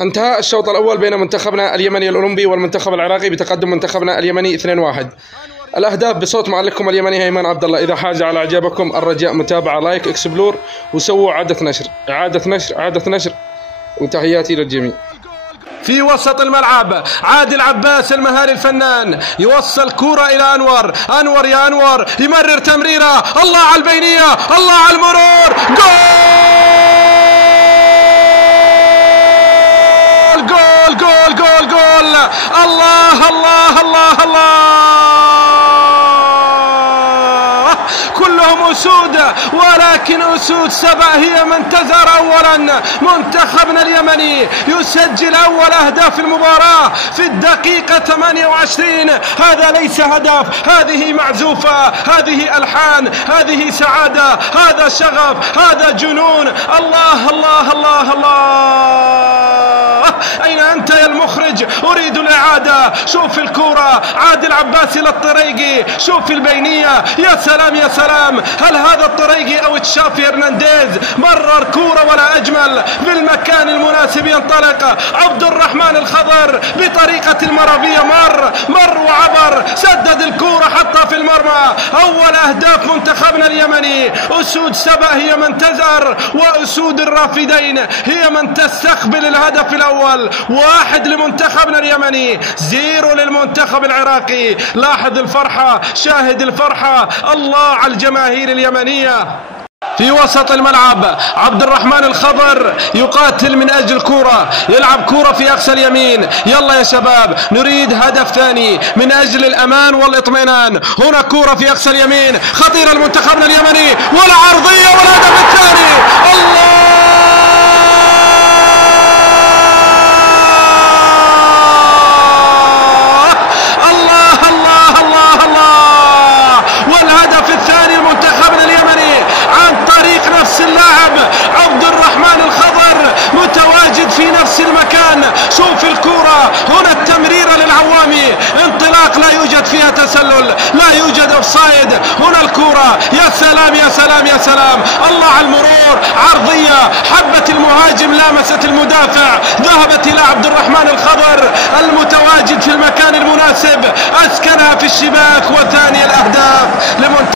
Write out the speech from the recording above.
انتهى الشوط الأول بين منتخبنا اليمني الأولمبي والمنتخب العراقي بتقدم منتخبنا اليمني 2-1. الأهداف بصوت معلقكم اليمني هيمان عبد الله. إذا حاز على إعجابكم الرجاء متابعة، لايك، اكسبلور، وسووا إعادة نشر وتحياتي للجميع. في وسط الملعب عادل عباس المهاري الفنان يوصل كرة إلى أنور يا أنور يمرر تمريرة، الله على البينية، الله على المرور، جول الله الله الله الله، كلهم أسود ولكن أسود سبع هي من تزهر أولا. منتخبنا اليمني يسجل أول أهداف المباراة في الدقيقة 28. هذا ليس هدف، هذه معزوفة، هذه ألحان، هذه سعادة، هذا شغف، هذا جنون. الله الله الله الله، أين أنت يا المخرج؟ أريد الإعادة. شوف الكرة عادل عباس إلى الطريقي، شوف البينية، يا سلام يا سلام. هل هذا الطريقي أو تشافي هرنانديز؟ مرر كرة ولا أجمل، في المكان المناسب ينطلق عبد الرحمن الخضر بطريقة المرابية، مر وعبر، سدد الكرة حتى في المرمى. أول أهداف منتخبنا اليمني. أسود سبأ هي من تزهر، وأسود الرافدين هي من تستقبل الهدف الأول. 1 لمنتخبنا اليمني، 0 للمنتخب العراقي. لاحظ الفرحة، شاهد الفرحة، الله على الجماهير اليمنية. في وسط الملعب عبد الرحمن الخضر يقاتل من أجل كرة، يلعب كرة في أقصى اليمين. يلا يا شباب نريد هدف ثاني من أجل الأمان والاطمئنان. هنا كرة في أقصى اليمين خطيرة لمنتخبنا اليمني، ولا عرضية والهدف الثاني. الله الله الله الله الله، والهدف الثاني لمنتخبنا اليمني عن طريق نفس اللاعب عبد الرحمن الخضر، متواجد في نفس المكان. شوف الكرة هنا، التمريرة للعوامي، انطلاق لا يوجد فيها تسلل، لا يوجد اوفسايد. هنا الكرة، يا سلام يا سلام يا سلام، الله على المرور، عرضية حبت المهاجم، لامست المدافع، ذهبت إلى عبد الرحمن الخضر المتواجد في المكان المناسب، أسكنها في الشباك. وثاني الأهداف لمنتخب